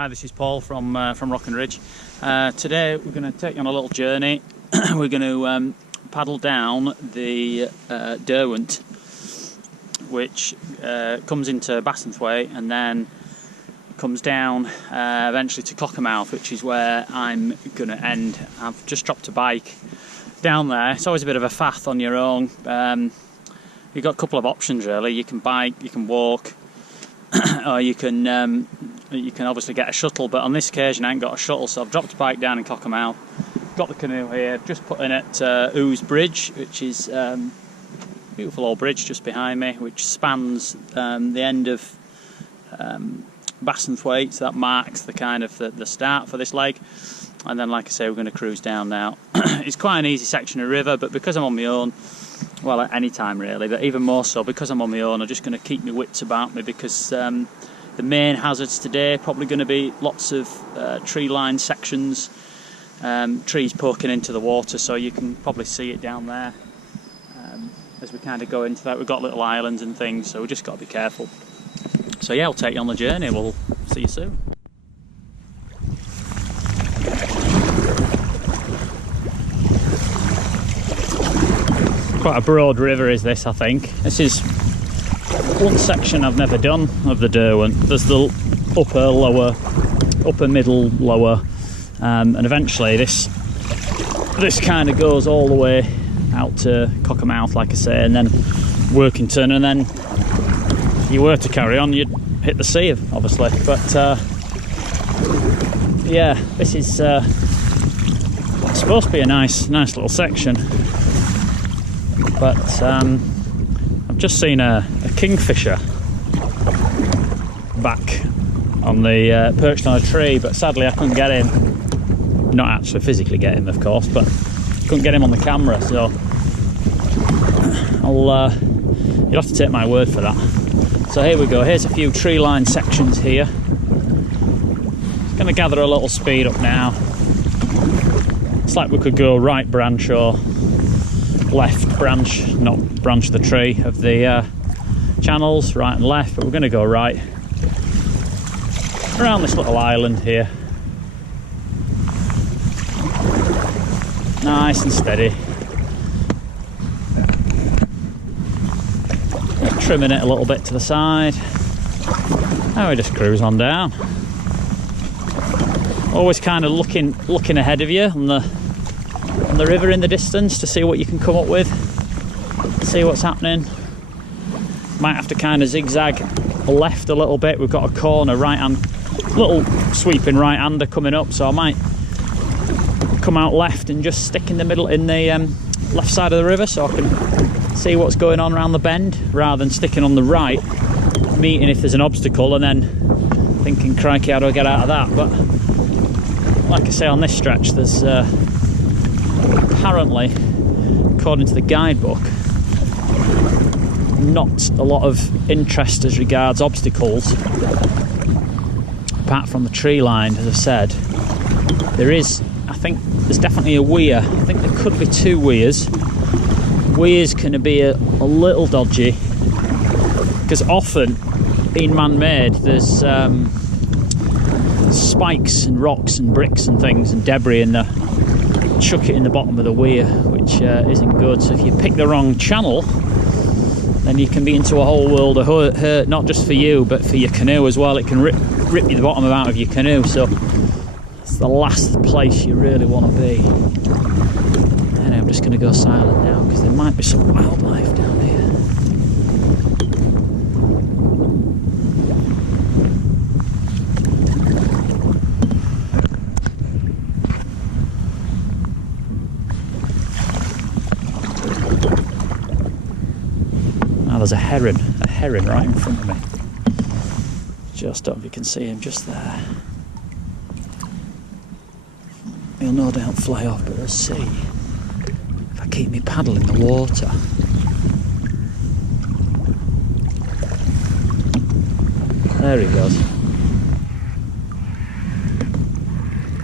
Hi, this is Paul from Rocken Ridge. Today we're going to take you on a little journey. We're going to paddle down the Derwent, which comes into Bassenthwaite and then comes down eventually to Cockermouth, which is where I'm going to end. I've just dropped a bike down there. It's always a bit of a faff on your own. You've got a couple of options really. You can bike, you can walk, or you can obviously get a shuttle, but on this occasion I ain't got a shuttle, so I've dropped a bike down in Cockermouth, got the canoe here, just put in at Ooze Bridge, which is a beautiful old bridge just behind me, which spans the end of Bassenthwaite, so that marks the kind of the start for this leg. And then, like I say, we're going to cruise down now. It's quite an easy section of river, but because I'm on my own, well, at any time really, but even more so because I'm on my own, I'm just going to keep my wits about me, because the main hazards today are probably going to be lots of tree-lined sections, trees poking into the water, so you can probably see it down there as we kind of go into that. We've got little islands and things, so we've just got to be careful. So yeah, I'll take you on the journey. We'll see you soon. Quite a broad river is this, I think. This is one section I've never done of the Derwent. There's the upper, middle, lower, and eventually this kind of goes all the way out to Cockermouth, like I say, and then Workington, and then if you were to carry on, you'd hit the sea, obviously. But yeah, this is supposed to be a nice little section. But I've just seen a kingfisher back on the perched on a tree, but sadly I couldn't get him. Not actually physically get him, of course, but couldn't get him on the camera. So you'll have to take my word for that. So here we go. Here's a few tree-lined sections here. It's going to gather a little speed up now. It's like we could go right branch or left branch, not branch of the tree, of the channels, right and left, but we're going to go right around this little island here. Nice and steady. Trimming it a little bit to the side. Now we just cruise on down. Always kind of looking ahead of you on the river in the distance to see what you can come up with, see what's happening. Might have to kind of zigzag left a little bit. We've got a corner little sweeping right-hander coming up, so I might come out left and just stick in the middle, in the left side of the river, so I can see what's going on around the bend, rather than sticking on the right, meeting if there's an obstacle and then thinking, crikey, how do I get out of that? But like I say, on this stretch there's apparently, according to the guidebook, not a lot of interest as regards obstacles apart from the tree line. As I've said, I think there's definitely a weir. I think there could be two weirs. Weirs can be a little dodgy, because often, being man-made, there's spikes and rocks and bricks and things and debris in the chuck it in the bottom of the weir, which isn't good. So if you pick the wrong channel, then you can be into a whole world of hurt, not just for you but for your canoe as well. It can rip you the bottom out of your canoe, so it's the last place you really want to be. And I'm just going to go silent now because there might be some wildlife down here. There's a heron right in front of me. Just don't know if you can see him just there. He'll no doubt fly off, but we'll see if I keep me paddle in the water. There he goes.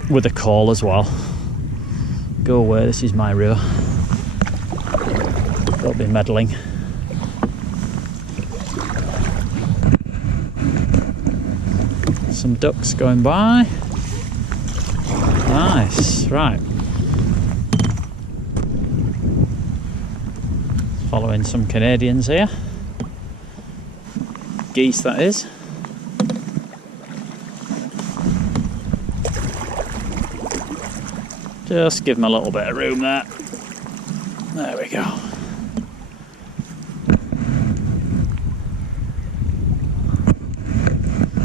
With a call as well. Go away, this is my river. Don't be meddling. Some ducks going by. Nice, right. Following some Canadians here. Geese, that is. Just give them a little bit of room there. There we go.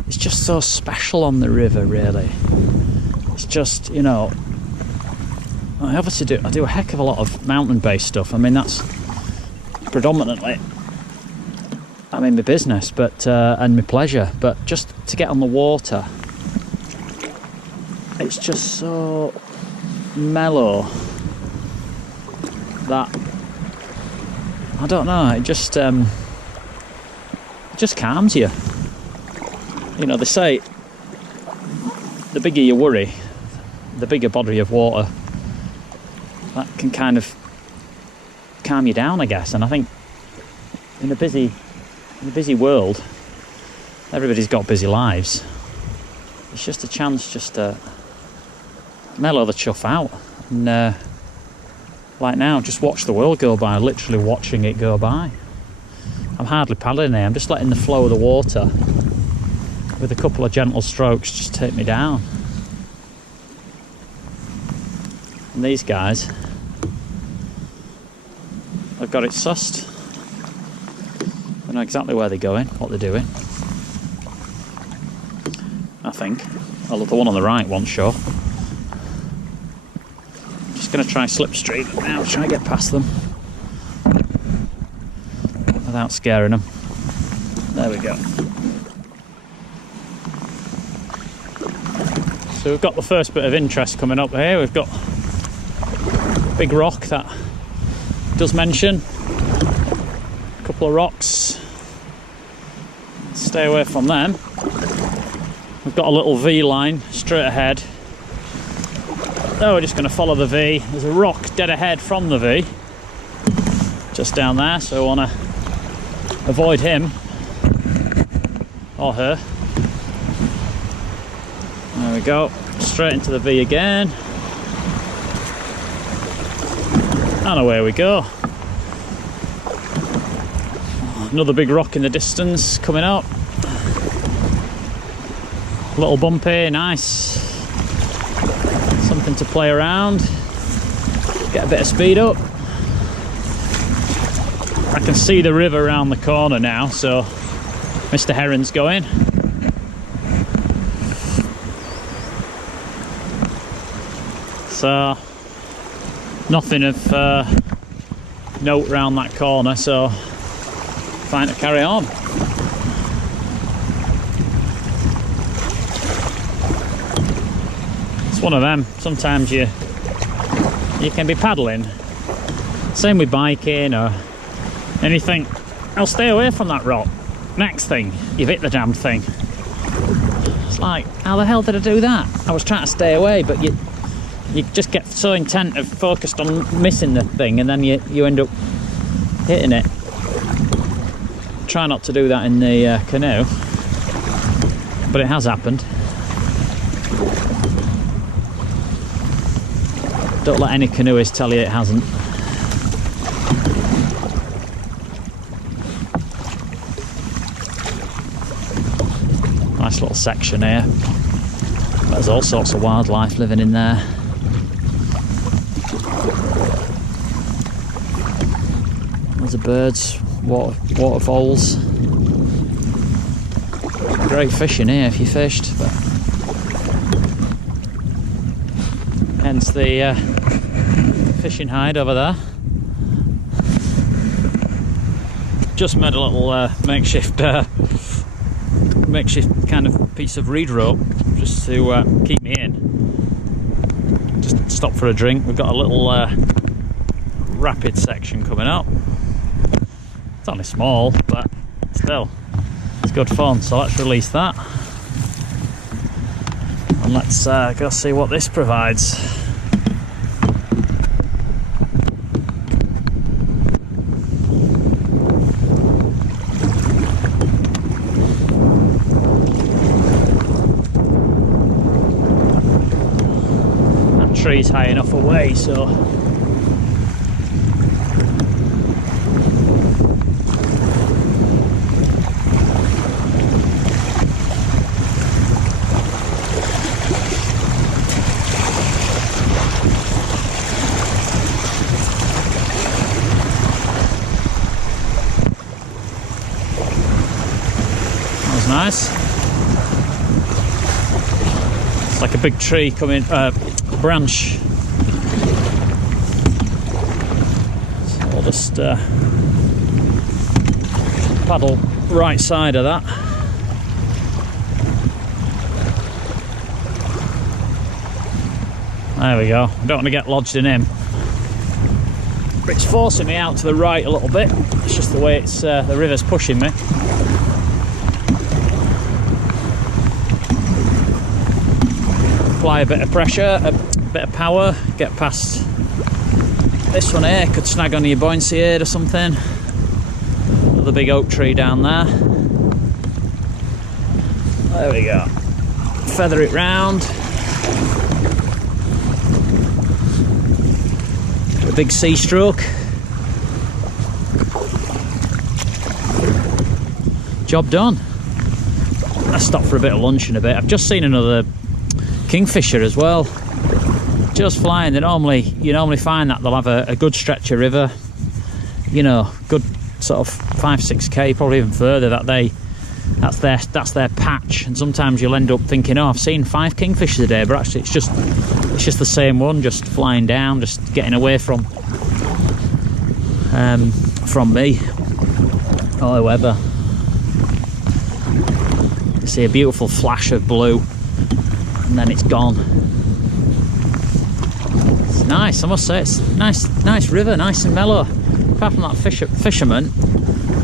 It's just so special on the river, really. It's just, you know, I obviously do a heck of a lot of mountain-based stuff. I mean, that's predominantly, I mean, my business, but and my pleasure. But just to get on the water, it's just so mellow that I don't know. It just calms you. You know, they say the bigger you worry, the bigger body of water that can kind of calm you down, I guess. And I think in a busy world, everybody's got busy lives. It's just a chance just to mellow the chuff out. And like now, just watch the world go by, literally watching it go by. I'm hardly paddling here, I'm just letting the flow of the water with a couple of gentle strokes just take me down. And these guys, they've got it sussed. They know exactly where they're going, what they're doing. I think. Although the one on the right won't show. I'm just going to try slipstream now, try and get past them without scaring them. There we go. So we've got the first bit of interest coming up here. We've got a big rock that does mention. A couple of rocks. Stay away from them. We've got a little V line straight ahead. Oh, we're just going to follow the V. There's a rock dead ahead from the V. Just down there, so we want to avoid him. Or her. There we go. Straight into the V again. And away we go. Another big rock in the distance coming up. A little bumpy, nice. Something to play around. Get a bit of speed up. I can see the river around the corner now, so Mr. Heron's going. So nothing of note round that corner, so fine to carry on. It's one of them. Sometimes you can be paddling. Same with biking or anything. I'll stay away from that rock. Next thing, you've hit the damn thing. It's like, how the hell did I do that? I was trying to stay away, but you just get so intent of focused on missing the thing, and then you end up hitting it. Try not to do that in the canoe, but it has happened. Don't let any canoeist tell you it hasn't. Nice little section here. There's all sorts of wildlife living in there. Loads of birds, waterfalls. Great fishing here if you fished, but hence the fishing hide over there. Just made a little makeshift kind of piece of reed rope just to keep me in. Just stop for a drink. We've got a little rapid section coming up. It's only small, but still, it's good fun. So let's release that. And let's go see what this provides. tree's high enough away, so that was nice. It's like a big tree coming, branch. So I'll just paddle right side of that. There we go. I don't want to get lodged in him. But it's forcing me out to the right a little bit. It's just the way it's the river's pushing me. Apply a bit of pressure, a bit of power, get past this one here, could snag on your buoyancy aid or something. Another big oak tree down there. There we go. Feather it round. A big sea stroke. Job done. Let's stop for a bit of lunch in a bit. I've just seen another kingfisher as well, just flying. You normally find that they'll have a good stretch of river, you know, good sort of 5-6k, probably even further, that's their patch. And sometimes you'll end up thinking, oh, I've seen 5 kingfishers a day, but actually it's just the same one, just flying down, just getting away from me or whoever. You see a beautiful flash of blue, and then it's gone. It's nice, I must say. It's nice river, nice and mellow. Apart from that fisherman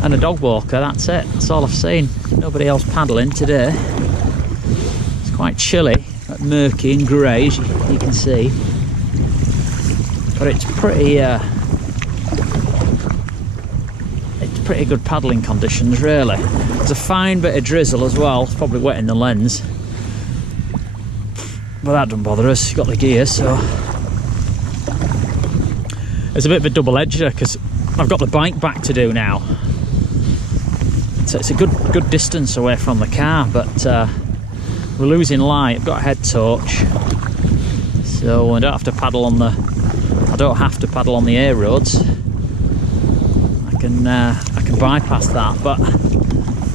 and a dog walker, that's it. That's all I've seen. Nobody else paddling today. It's quite chilly, murky and grey, as you can see. But it's pretty good paddling conditions, really. There's a fine bit of drizzle as well. It's probably wetting the lens. But that doesn't bother us, you've got the gear, so. It's a bit of a double-edger because I've got the bike back to do now. So it's a good distance away from the car, but we're losing light. I've got a head torch, so I don't have to paddle on the air roads. I can bypass that, but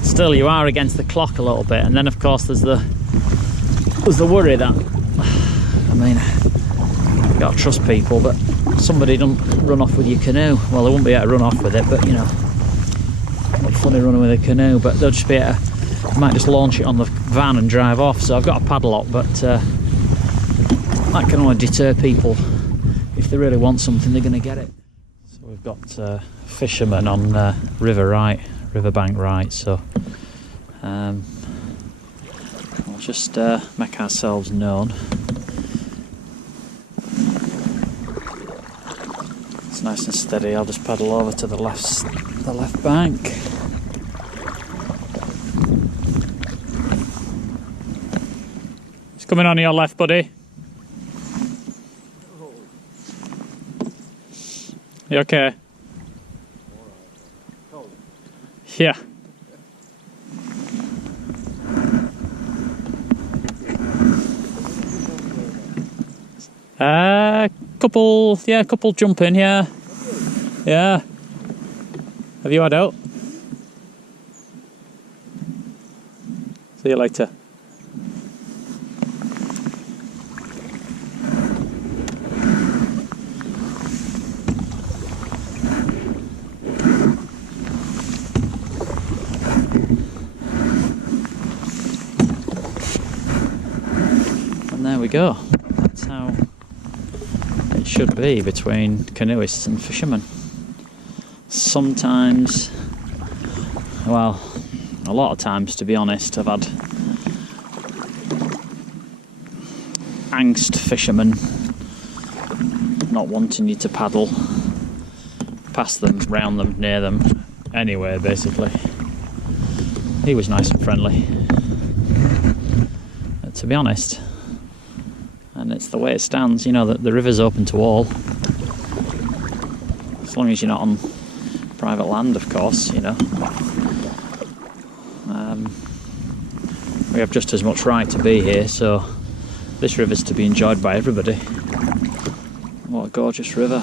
still you are against the clock a little bit. And then of course there's the worry that, I mean, you gotta trust people, but somebody don't run off with your canoe. Well, they won't be able to run off with it, but you know, not funny running with a canoe, but they'll just be able to, might just launch it on the van and drive off. So I've got a padlock, but that can only deter people. If they really want something, they're going to get it. So we've got fishermen on riverbank right, so we'll just make ourselves known. It's nice and steady. I'll just paddle over to the left bank. It's coming on your left, buddy. You okay? Yeah. Couple jumping, yeah. Yeah. Have you had out? See you later. And there we go. That's how it should be between canoeists and fishermen. Sometimes, well, a lot of times to be honest, I've had angst fishermen not wanting you to paddle past them, round them, near them, anywhere basically. He was nice and friendly, but to be honest, I and it's the way it stands. You know, the river's open to all, as long as you're not on private land, of course. You know, we have just as much right to be here, so this river's to be enjoyed by everybody. What a gorgeous river.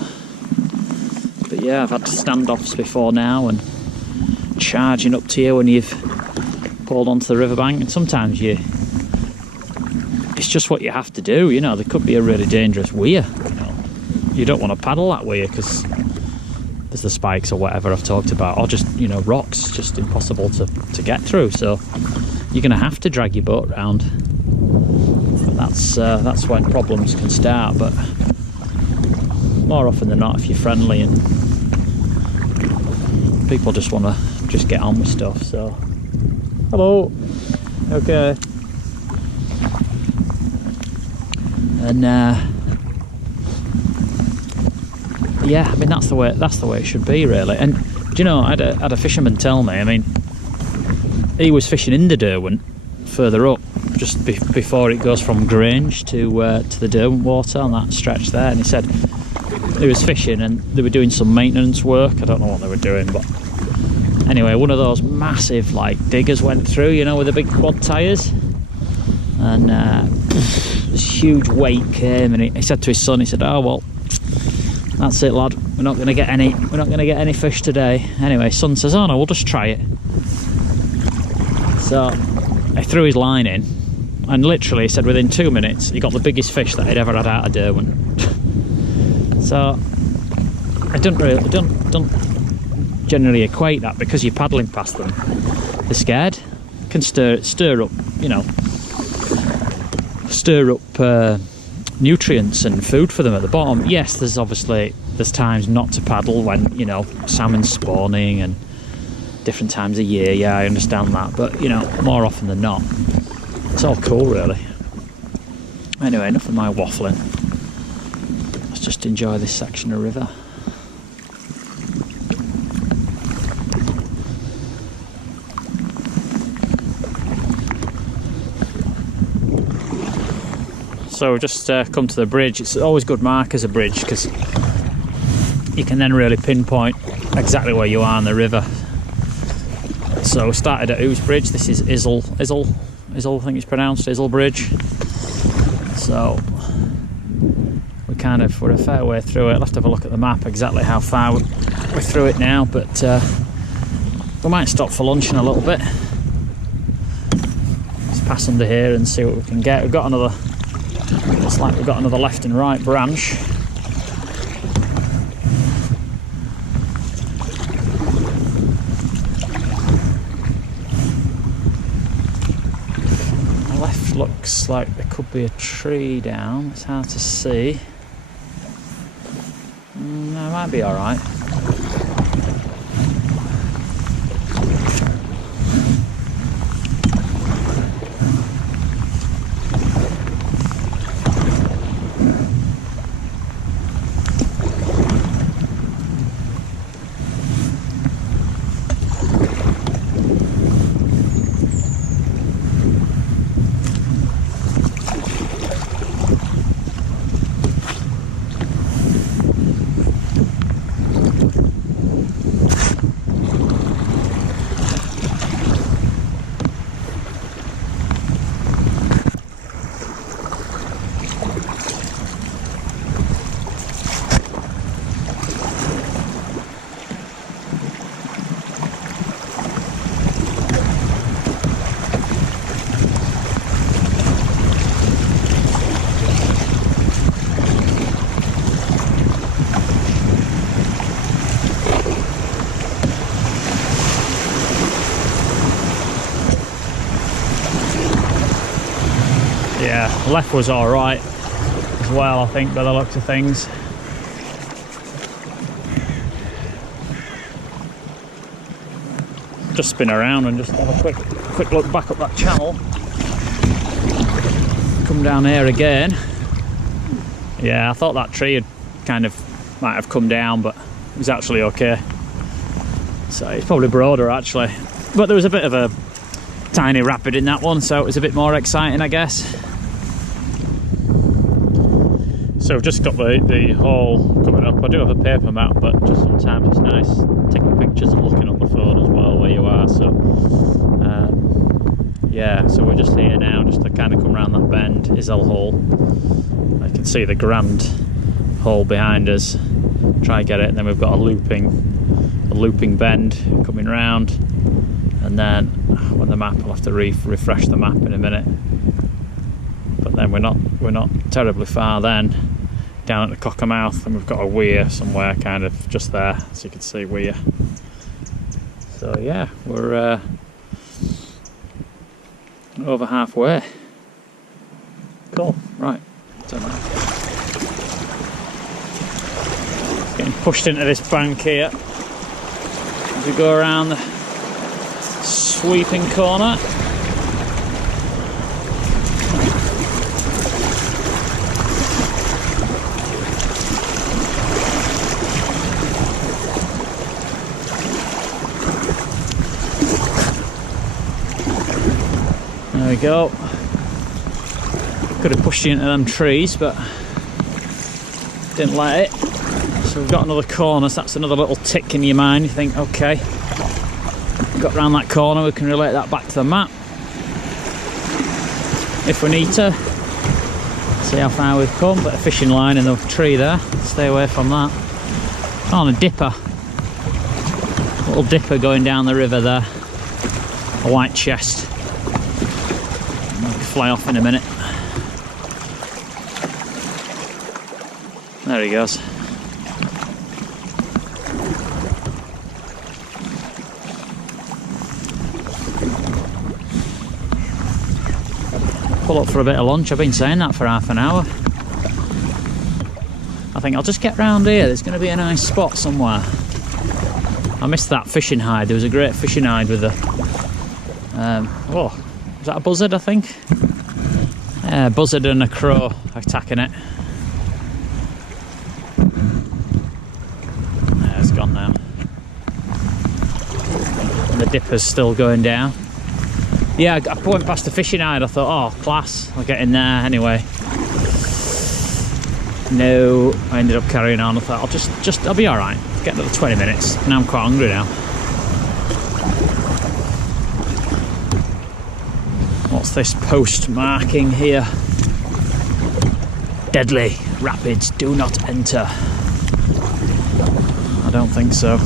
But yeah, I've had standoffs before now, and charging up to you when you've pulled onto the riverbank, and sometimes it's just what you have to do. You know, there could be a really dangerous weir. You don't want to paddle that weir because there's the spikes or whatever I've talked about, or just, you know, rocks, just impossible to get through. So you're going to have to drag your boat round. That's when problems can start. But more often than not, if you're friendly and people just want to just get on with stuff. So hello, okay. And yeah, I mean, that's the way it should be, really. And do you know, I had a fisherman tell me, I mean, he was fishing in the Derwent further up, just before it goes from Grange to the Derwent water on that stretch there, and he said he was fishing and they were doing some maintenance work. I don't know what they were doing, but anyway, one of those massive like diggers went through, you know, with the big quad tyres, and this huge weight came, and he said to his son, he said, "Oh well, that's it, lad. We're not going to get any fish today." Anyway, son says, "Oh no, we'll just try it." So I threw his line in, and literally, he said within 2 minutes he got the biggest fish that he'd ever had out of Derwent. So I don't generally equate that, because you're paddling past them, they're scared, can stir up, you know, nutrients and food for them at the bottom. Yes, there's times not to paddle when, you know, salmon's spawning and different times of year. Yeah, I understand that, but you know, more often than not, it's all cool, really. Anyway, enough of my waffling. Let's just enjoy this section of river. So we've just come to the bridge. It's always good mark as a bridge, because you can then really pinpoint exactly where you are on the river. So we started at Ouse Bridge. This is Izzle, I think it's pronounced, Izzle Bridge. So we're a fair way through it. I'll have to have a look at the map exactly how far we're through it now, but we might stop for lunch in a little bit. Let's pass under here and see what we can get. We've got another, looks like we've got another left and right branch. Left looks like there could be a tree down. It's hard to see. No, it might be all right. Yeah, left was all right as well, I think, by the looks of things. Just spin around and just have a quick look back up that channel. Come down here again. Yeah, I thought that tree had might have come down, but it was actually okay. So it's probably broader actually, but there was a bit of a tiny rapid in that one, so it was a bit more exciting, I guess. So we've just got the hole coming up. I do have a paper map, but just sometimes it's nice taking pictures and looking on the phone as well where you are. So yeah, so we're just here now, just to kind of come around that bend, Isle Hole. I can see the grand hole behind us. Try get it, and then we've got a looping bend coming round, and then when the map, I'll have to refresh the map in a minute. But then we're not terribly far then, down at the Cockermouth, and we've got a weir somewhere kind of just there, so you can see weir. So yeah, we're over halfway. Cool, right. Getting pushed into this bank here as we go around the sweeping corner. There we go. Could have pushed you into them trees, but didn't let it. So we've got another corner, so that's another little tick in your mind. You think, okay, got round that corner, we can relate that back to the map if we need to. See how far we've come. But a fishing line in the tree there, stay away from that. Oh, and a dipper. Little dipper going down the river there. A white chest. I'll fly off in a minute. There he goes. Pull up for a bit of lunch. I've been saying that for half an hour. I think I'll just get round here. There's going to be a nice spot somewhere. I missed that fishing hide. There was a great fishing hide with a oh, was that a buzzard, I think? Yeah, a buzzard and a crow attacking it. Yeah, it's gone now. And the dipper's still going down. Yeah, I went past the fishing hide. I thought, oh, class, I'll get in there anyway. No, I ended up carrying on. I thought, I'll be all right. Get another 20 minutes. Now I'm quite hungry now. What's this post marking here? Deadly rapids, do not enter. I don't think so.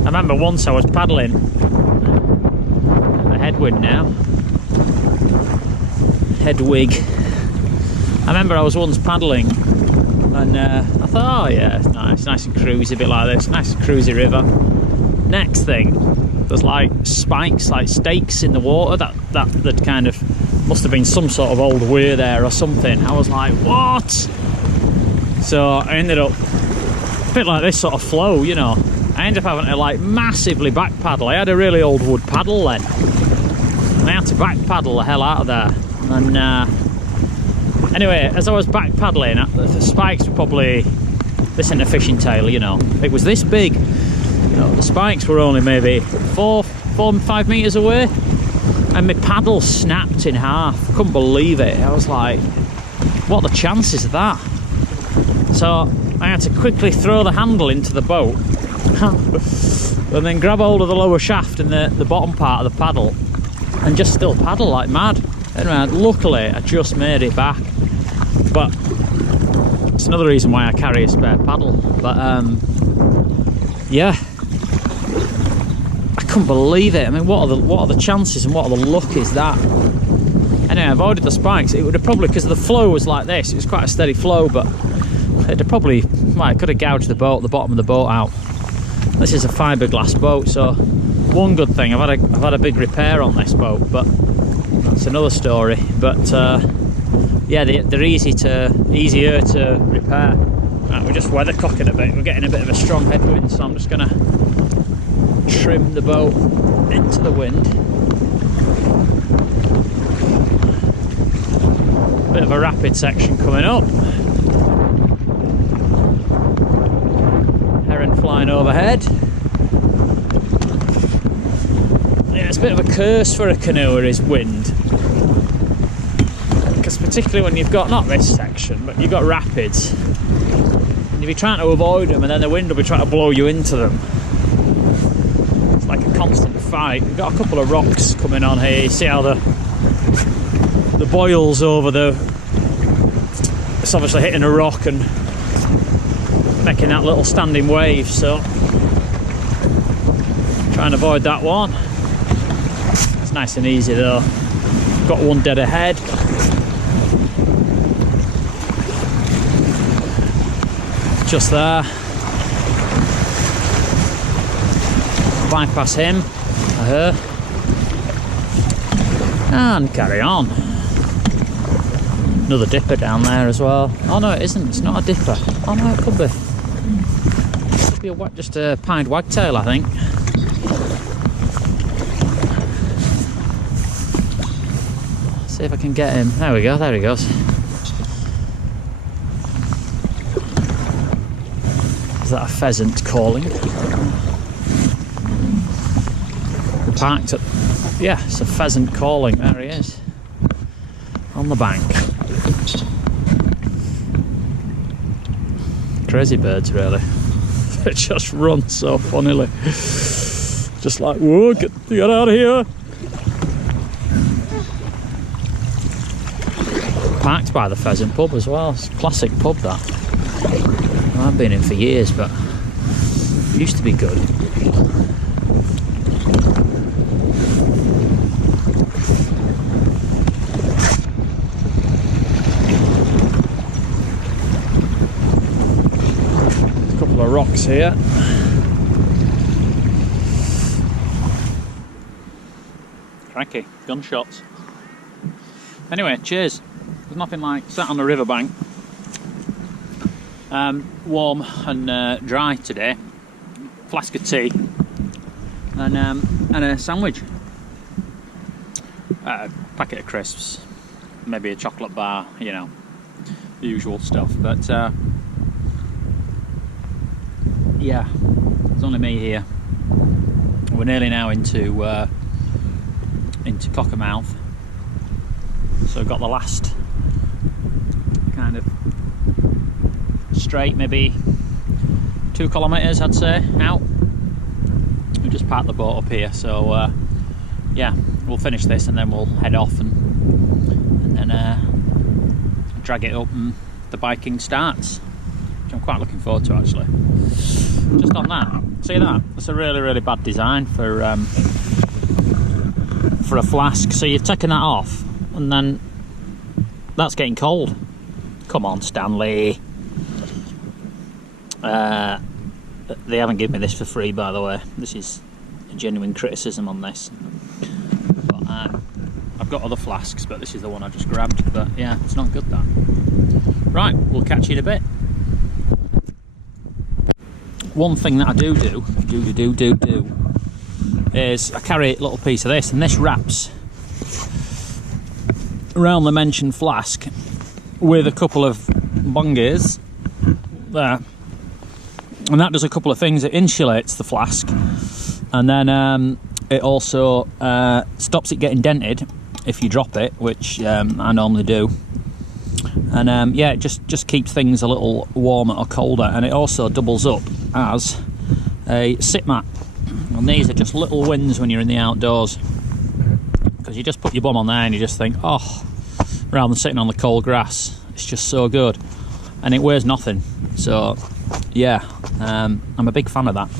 I remember once I was paddling, a headwind now, headwig. I remember I was once paddling and I thought, oh yeah, it's nice and cruisy, a bit like this, nice and cruisy river. Next thing, there's like spikes, like stakes in the water that kind of, must have been some sort of old weir there or something. I was like, what? So I ended up, a bit like this sort of flow, you know. I ended up having to like massively back paddle. I had a really old wood paddle then, and I had to back paddle the hell out of there. And anyway, as I was back paddling, the spikes were probably, this isn't a fishing tail, you know, it was this big. You know, the spikes were only maybe 4-5 meters away, and my paddle snapped in half. I couldn't believe it. I was like, what are the chances of that? So I had to quickly throw the handle into the boat and then grab hold of the lower shaft and the bottom part of the paddle and just still paddle like mad. Anyway, luckily I just made it back, but it's another reason why I carry a spare paddle. But yeah, I couldn't believe it. I mean, what are the chances and what are the luck is that? Anyway, I avoided the spikes. It would have probably, because the flow was like this, it was quite a steady flow, but it'd have probably, well, it could have gouged the bottom of the boat out. This is a fiberglass boat, so one good thing, I've had a big repair on this boat, but that's another story. But yeah, they're easier to repair. Right, we're just weathercocking a bit. We're getting a bit of a strong headwind, so I'm just gonna trim the boat into the wind. Bit of a rapid section coming up. Heron flying overhead. Yeah, it's a bit of a curse for a canoer, is wind. because particularly when you've got, not this section, but you've got rapids, and you'll be trying to avoid them, and then the wind will be trying to blow you into them. It's like a constant fight. We've got a couple of rocks coming on here. You see how the boils over the, it's obviously hitting a rock and making that little standing wave, so try and avoid that one. It's nice and easy though. Got one dead ahead. Just there. Bypass him or her and carry on. Another dipper down there as well. Oh no, it isn't. It's not a dipper. Oh no, it could be. It could be just a pied wagtail, I think. See if I can get him. There we go. There he goes. Is that a pheasant calling? We're parked at. Yeah, it's a pheasant calling. There he is. On the bank. Crazy birds, really. They just run so funnily. Just like, whoa, get out of here. Parked by the pheasant pub as well. It's a classic pub, that. I've been in for years, but it used to be good. A couple of rocks here. Cranky, gunshots. Anyway, cheers. There's nothing like sat on the riverbank, warm and dry today. Flask of tea and a sandwich, packet of crisps, maybe a chocolate bar, you know, the usual stuff. But yeah, there's only me here. We're nearly now into Cockermouth, so we've got the last kind of straight, maybe 2 kilometres I'd say out. We just parked the boat up here, so yeah, we'll finish this and then we'll head off and then drag it up and the biking starts, which I'm quite looking forward to actually. Just on that, see that? That's a really bad design for a flask. So you're taking that off and then that's getting cold. Come on, Stanley. They haven't given me this for free, by the way. This is a genuine criticism on this. But I've got other flasks, but this is the one I just grabbed. But yeah, it's not good, that. Right, we'll catch you in a bit. One thing that I do is I carry a little piece of this, and this wraps around the mentioned flask with a couple of bungees there, and that does a couple of things. It insulates the flask, and then it also stops it getting dented if you drop it, which I normally do. And yeah, it just keeps things a little warmer or colder, and it also doubles up as a sit mat. And these are just little wins when you're in the outdoors, because you just put your bum on there and you just think, oh, rather than sitting on the cold grass, it's just so good, and it weighs nothing. So yeah, I'm a big fan of that.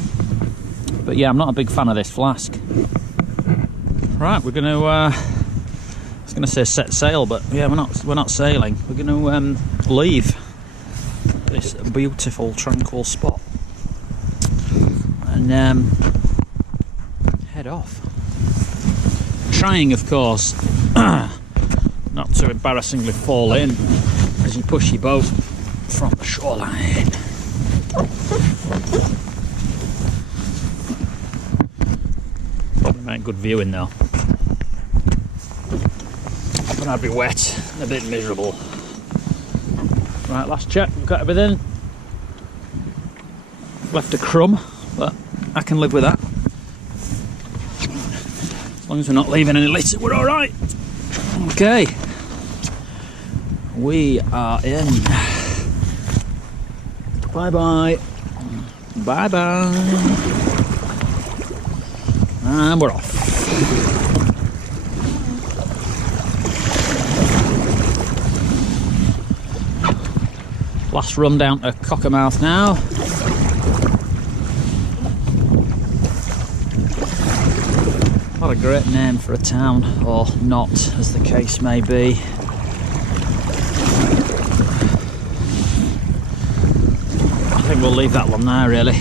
But yeah, I'm not a big fan of this flask. Right, we're gonna I was gonna say set sail, but yeah, we're not sailing. We're gonna leave this beautiful tranquil spot and head off, trying of course not to embarrassingly fall in as you push your boat from the shoreline. Probably make good viewing though, but I'd be wet and a bit miserable. Right, last check, we've got everything. Left a crumb, but I can live with that. As long as we're not leaving any litter, we're alright. Okay. We are in. Bye bye. Bye bye. And we're off. Last run down to Cockermouth now. What a great name for a town, or not, as the case may be. I think we'll leave that one there, really.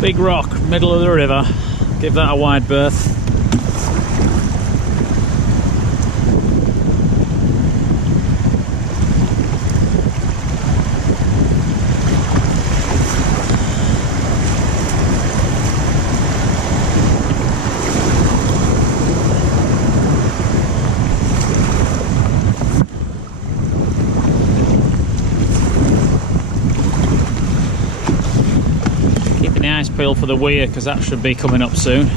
Big rock, middle of the river. Give that a wide berth. Keeping the ice peeled for the weir, because that should be coming up soon.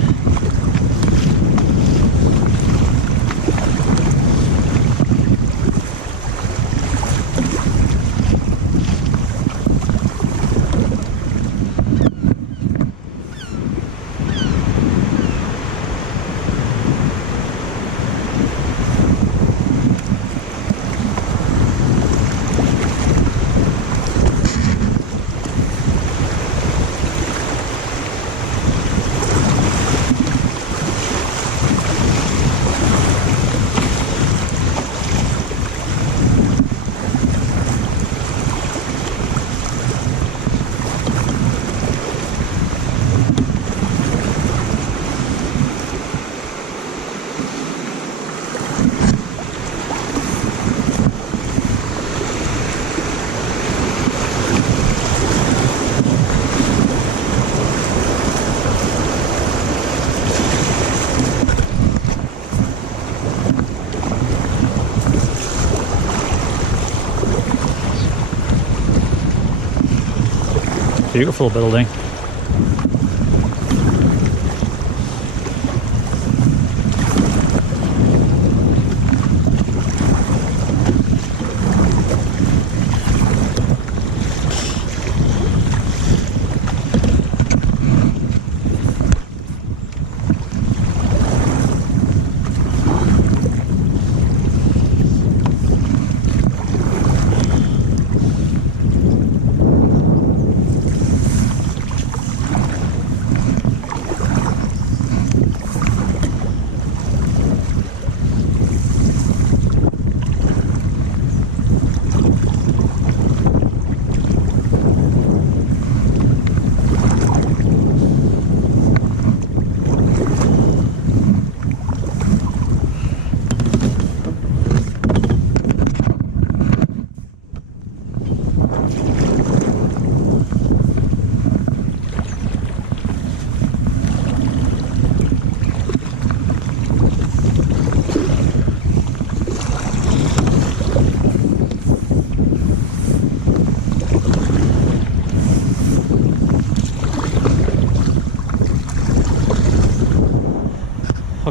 Beautiful building.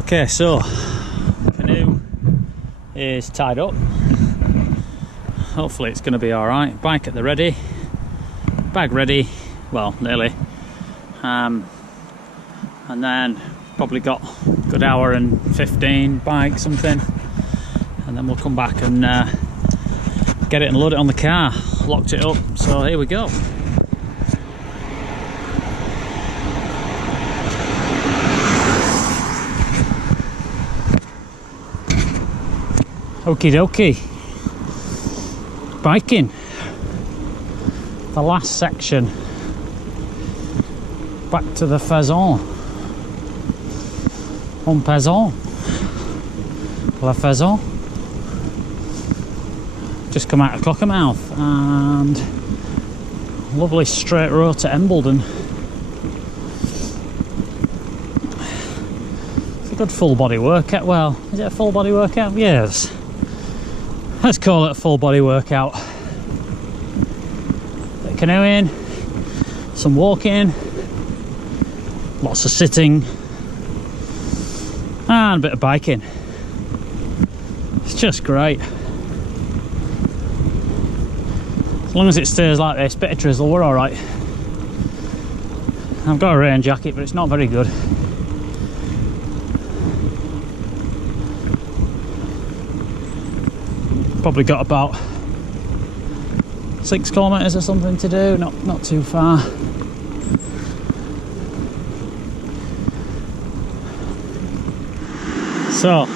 Okay, so canoe is tied up. Hopefully it's going to be alright. Bike at the ready, bag ready, well, nearly. And then probably got a good hour and 15 bike, something. And then we'll come back and get it and load it on the car. Locked it up, so here we go. Okie dokie. Biking. The last section. Back to the Faison. On Faison. La Faison. Just come out of Cockermouth and lovely straight road to Embledon. It's a good full body workout. Well, is it a full body workout? Yes. Let's call it a full body workout. Bit of canoeing, some walking, lots of sitting, and a bit of biking. It's just great. As long as it stays like this, bit of drizzle, we're alright. I've got a rain jacket, but it's not very good. Probably got about 6 kilometres or something to do, not too far. So,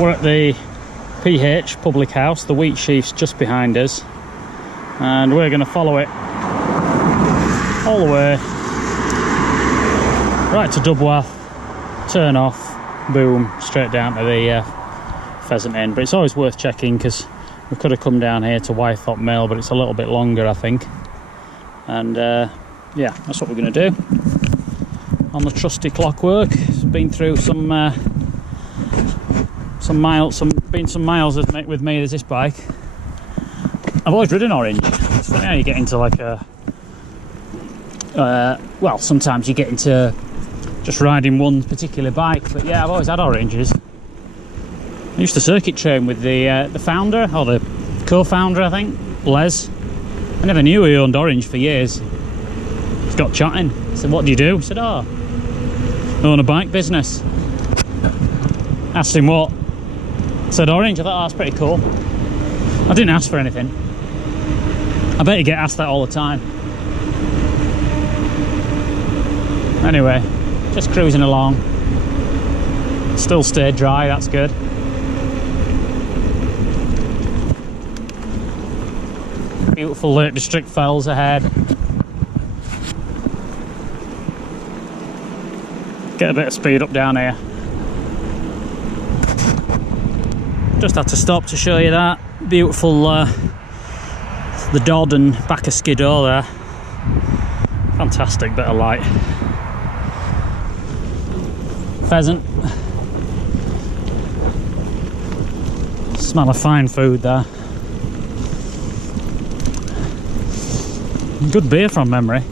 we're at the PH Public House, the wheat sheaf's just behind us, and we're going to follow it all the way right to Dubwath, turn off, boom, straight down to the Pheasant Inn. But it's always worth checking because we could have come down here to Wythop Mill, but it's a little bit longer, I think. And yeah, that's what we're going to do on the trusty Clockwork. It's been through some miles with me. There's this bike. I've always ridden Orange. It's funny how you get into like a well, sometimes you get into just riding one particular bike, but yeah, I've always had Oranges. I used to circuit train with the founder, or the co-founder, I think, Les. I never knew he owned Orange for years. Just got chatting. I said, "What do you do?" He said, "Oh, I own a bike business." Asked him what. I said, "Orange." I thought, "Oh, that's pretty cool." I didn't ask for anything. I bet you get asked that all the time. Anyway, just cruising along. Still stayed dry, that's good. Beautiful Lake District fells ahead. Get a bit of speed up down here. Just had to stop to show you that. Beautiful the Dodd and back of Skiddaw there. Fantastic bit of light. Pheasant. Smell of fine food there. Good beer from memory.